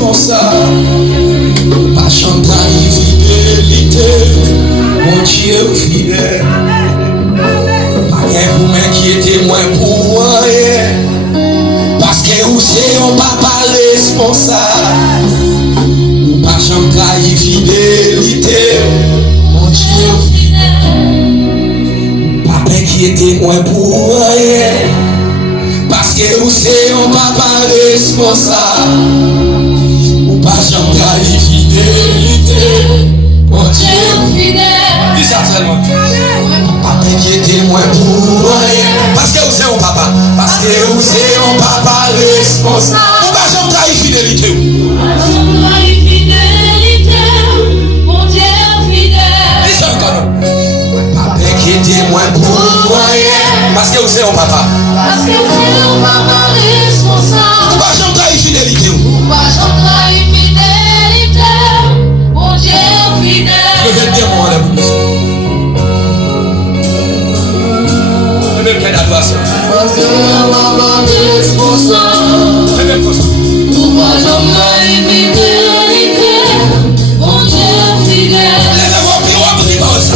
responsable. Pas chanter fidélité, mon Dieu fidèle. Pas rien pour m'inquiéter, moins pour rien. Parce que vous c'est un papa responsable. Pas chanter fidélité, mon Dieu fidèle. Pas m'inquiéter, moins pour rien. Parce que vous c'est un papa responsable. Ou pas chanter fidélité, mon Dieu fidèle. Dis ça seulement. Pas m'inquiéter moins pour rien. Parce que vous c'est un papa. Parce que vous c'est un papa responsable. Ou pas chanter fidélité. Mon Dieu fidèle. Dis ça encore. Pas m'inquiéter moins pour rien. Parce que vous c'est un papa. Parce que c'est un papa responsable. Ou pas chanter fidélité. Ou pas chanter fidélité. Mon Dieu fidèle. Je vais te dire moi la police. Je vais me faire l'adoration. Parce que c'est un papa responsable. Je vais me faire ça. Ou pas chanter fidélité. Mon Dieu fidèle. Lève-moi, puis-moi, vous dites pas ça.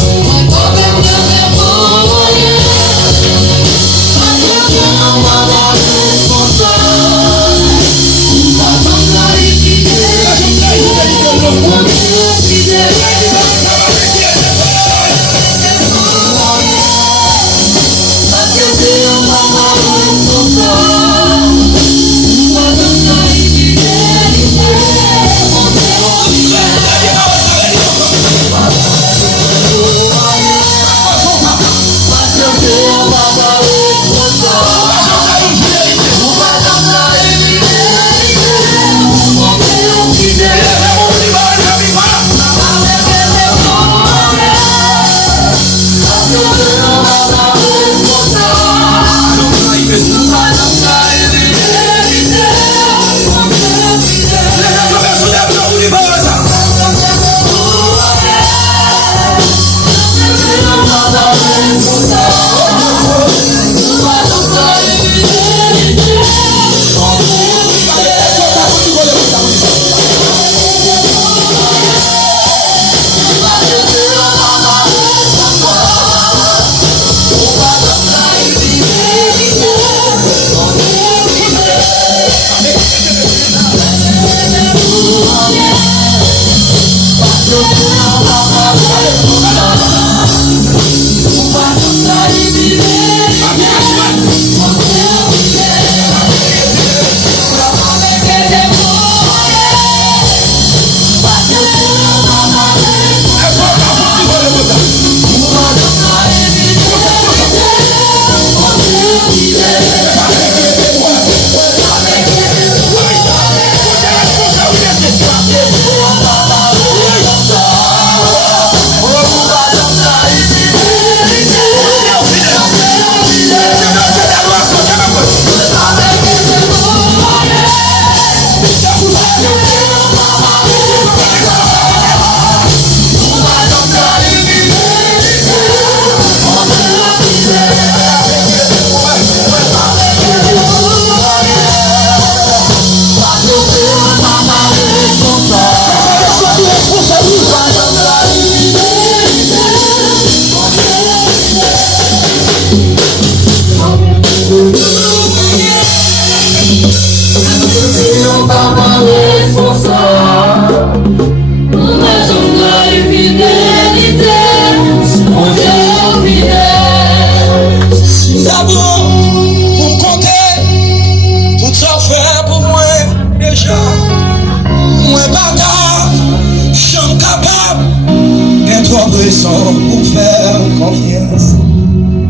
Pour faire confiance.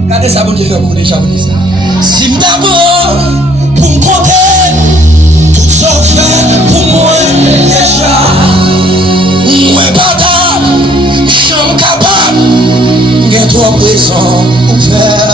Regardez ça, bon Dieu fait pour déjà vous dire ça. Si d'abord pour me compter, tout ça fait pour moi déjà. Moi pas capable, j'ai trop présent pour faire